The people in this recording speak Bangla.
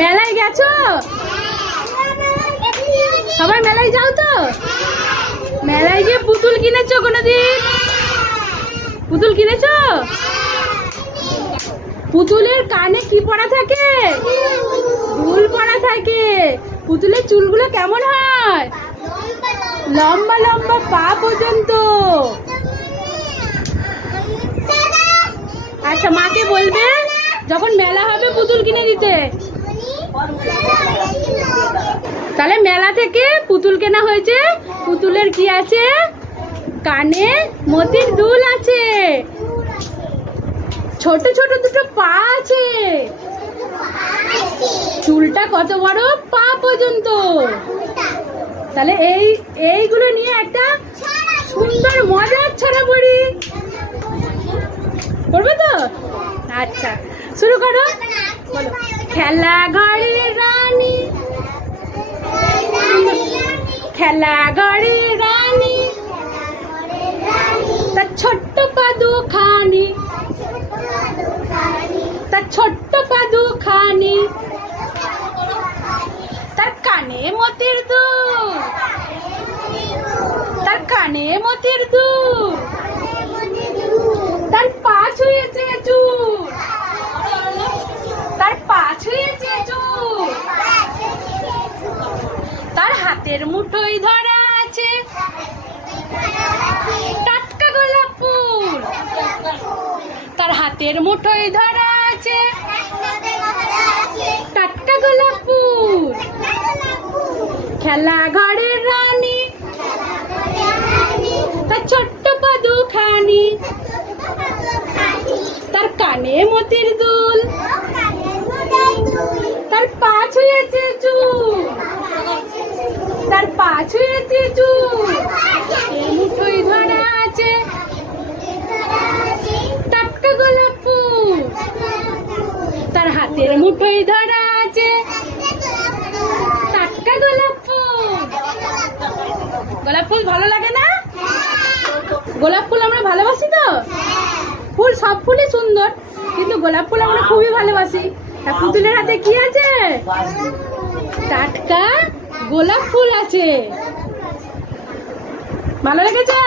মেলায় গেছো? সবাই মেলায় যাও তো? মেলায় গিয়ে পুতুল কিনেছো কোনোদিন? পুতুল কিনেছো? পুতুলের কানে কি পড়া থাকে? দুল পড়া থাকে। পুতুলের চুলগুলো কেমন হয়? লম্বা লম্বা পা পর্যন্ত। আচ্ছা, মাকে বলবে যখন মেলা হবে পুতুল কিনে দিতে। তাহলে মেলা থেকে পুতুল কেনা হয়েছে। পুতুলের কি আছে? কানে মতির দুল আছে, ছোট ছোট দুটো পা আছে, চুলটা কত বড়? পা পর্যন্ত। তাহলে এইগুলো নিয়ে একটা সুন্দর মজার ছড়া পড়ি, পড়বে তো? আচ্ছা, শুরু করো। খেলা ঘরের রানী, খেলা ঘরের রানী, তার ছোট্ট পা দুখানি, তার ছোট্ট পা দুখানি, তার কানে মতির দুল, তার কানে মতির দুল, তার পা ছুঁয়েছে চুল, তার পা ছুঁয়েছে চুল, তার হাতের মুঠোয় ধরা আছে টাটকা গোলাপ ফুল, তার হাতের মুঠোয় ধরা আছে টাটকা গোলাপ ফুল। খেলা ঘরের রানী, তার ছোট্ট পা দুখানি, তার কানে মতির দুল, তার পা ছুঁয়েছে চুল, তার পা ছুঁয়েছে চুল, এর মুঠোয় ধরা আছে টাটকা গোলাপ ফুল, তার হাতের মুঠোয় ধরা আছে টাটকা গোলাপ ফুল। গোলাপ ফুল ভালো লাগে না? গোলাপ ফুল আমরা ভালোবাসি তো। ফুল সব ফুলই সুন্দর, কিন্তু গোলাপ ফুল আমরা খুবই ভালোবাসি। আর পুতুলের হাতে কি আছে? টাটকা গোলাপ ফুল আছে। ভালো লেগেছে?